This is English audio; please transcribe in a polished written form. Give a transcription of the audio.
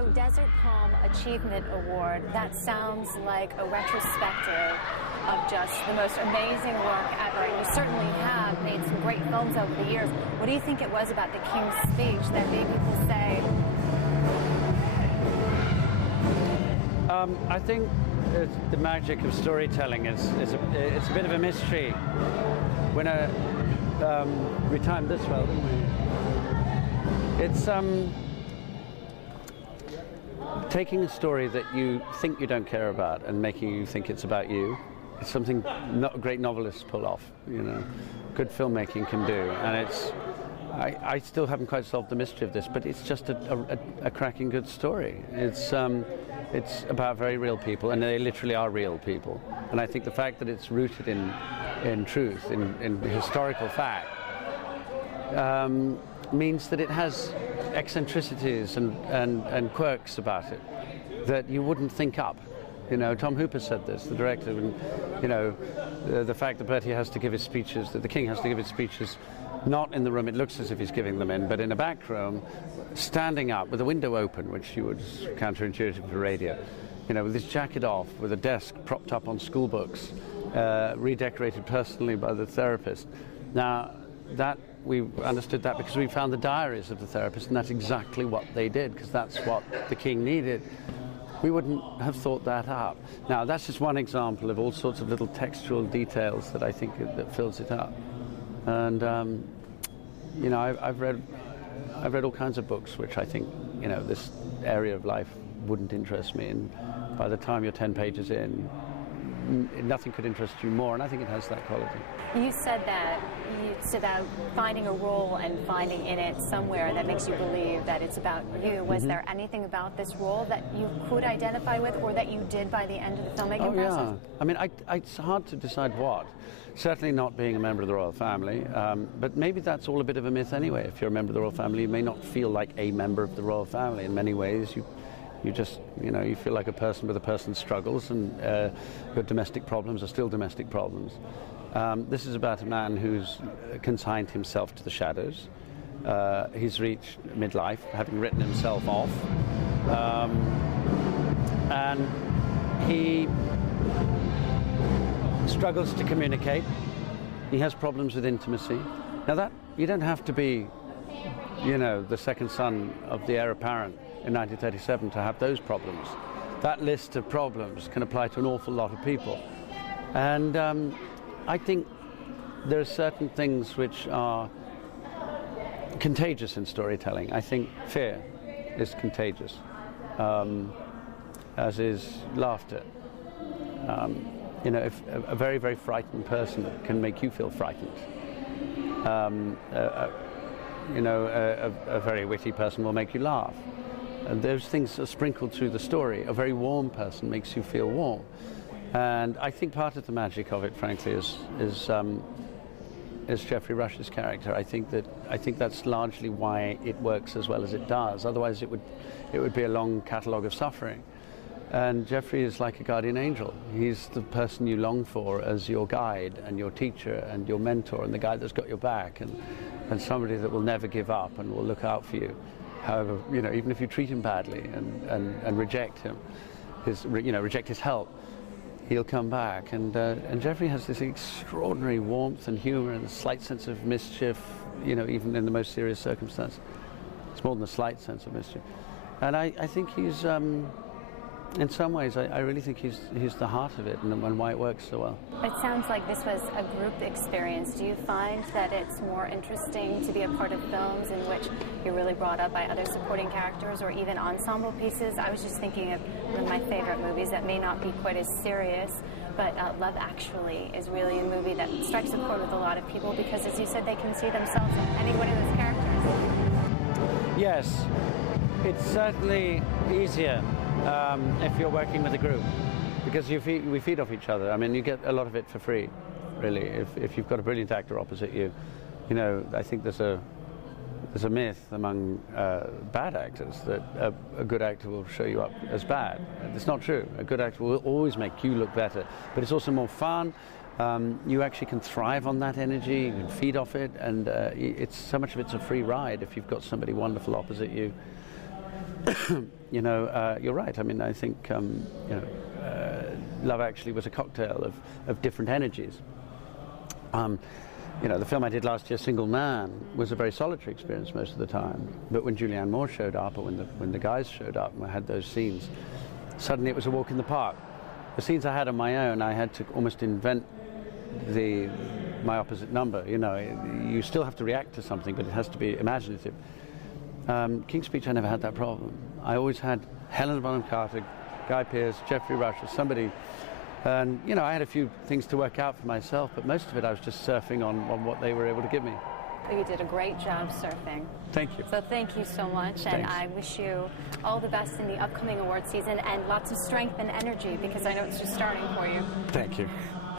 So Desert Palm Achievement Award, that sounds like a retrospective of just the most amazing work ever. And you certainly have made some great films over the years. What do you think it was about the King's Speech that made people say? I think the magic of storytelling it's a bit of a mystery. When we timed this well, didn't we? It's taking a story that you think you don't care about and making you think it's about you. It's something not great novelists pull off, you know, good filmmaking can do. And it's, I still haven't quite solved the mystery of this, but it's just a cracking good story. It's about very real people, and they literally are real people. And I think the fact that it's rooted in truth, in historical fact, means that it has eccentricities and quirks about it that you wouldn't think up. You know, Tom Hooper said this, the director, and, you know, the fact that Bertie has to give his speeches, that the King has to give his speeches not in the room it looks as if he's giving them in, but in a back room, standing up with the window open, which you would counterintuitive to radio, you know, with his jacket off, with a desk propped up on school books, redecorated personally by the therapist. Now, that we understood that because we found the diaries of the therapist, and that's exactly what they did, because that's what the King needed. We wouldn't have thought that up. Now, that's just one example of all sorts of little textual details that I think that fills it up. And you know, I've read all kinds of books which I think, you know, this area of life wouldn't interest me, and by the time you're 10 pages in, nothing could interest you more, and I think it has that quality. You said that it's about finding a role and finding in it somewhere that makes you believe that it's about you. Was there anything about this role that you could identify with, or that you did by the end of the filmmaking process? Yeah. I mean, it's hard to decide what. Certainly not being a member of the royal family, but maybe that's all a bit of a myth anyway. If you're a member of the royal family, you may not feel like a member of the royal family. In many ways, you just, you know, you feel like a person with a person's struggles, and your domestic problems are still domestic problems. This is about a man who's consigned himself to the shadows. He's reached midlife, having written himself off, and he struggles to communicate. He has problems with intimacy. Now, that you don't have to be, you know, the second son of the heir apparent in 1937 to have those problems. That list of problems can apply to an awful lot of people. And I think there are certain things which are contagious in storytelling. I think fear is contagious, as is laughter. You know, if a very, very frightened person can make you feel frightened. You know, a very witty person will make you laugh. And those things are sprinkled through the story. A very warm person makes you feel warm. And I think part of the magic of it, frankly, is Geoffrey Rush's character. I think that's largely why it works as well as it does. Otherwise, it would be a long catalogue of suffering. And Geoffrey is like a guardian angel. He's the person you long for as your guide and your teacher and your mentor, and the guy that's got your back, and somebody that will never give up and will look out for you. However, you know, even if you treat him badly and reject him, reject his help, he'll come back. And Geoffrey has this extraordinary warmth and humor and a slight sense of mischief, you know, even in the most serious circumstances. It's more than a slight sense of mischief. And I think he's, in some ways, I really think he's the heart of it, and why it works so well. It sounds like this was a group experience. Do you find that it's more interesting to be a part of films in which you're really brought up by other supporting characters, or even ensemble pieces? I was just thinking of one of my favorite movies that may not be quite as serious, but Love Actually is really a movie that strikes a chord with a lot of people because, as you said, they can see themselves in any one of those characters. Yes, it's certainly easier if you're working with a group, because we feed off each other. I mean, you get a lot of it for free, really. If you've got a brilliant actor opposite you, you know, I think there's a myth among bad actors that a good actor will show you up as bad. It's not true. A good actor will always make you look better, but it's also more fun. You actually can thrive on that energy, you can feed off it, and so much of it's a free ride if you've got somebody wonderful opposite you. you're right. I mean, I think Love Actually was a cocktail of different energies. The film I did last year, Single Man, was a very solitary experience most of the time. But when Julianne Moore showed up, or when the guys showed up and I had those scenes, suddenly it was a walk in the park. The scenes I had on my own, I had to almost invent my opposite number. You still have to react to something, but it has to be imaginative. King's Speech, I never had that problem. I always had Helena Bonham Carter, Guy Pearce, Geoffrey Rush, or somebody. And, I had a few things to work out for myself, but most of it I was just surfing on what they were able to give me. You did a great job surfing. Thank you. So thank you so much, and I wish you all the best in the upcoming award season and lots of strength and energy, because I know it's just starting for you. Thank you.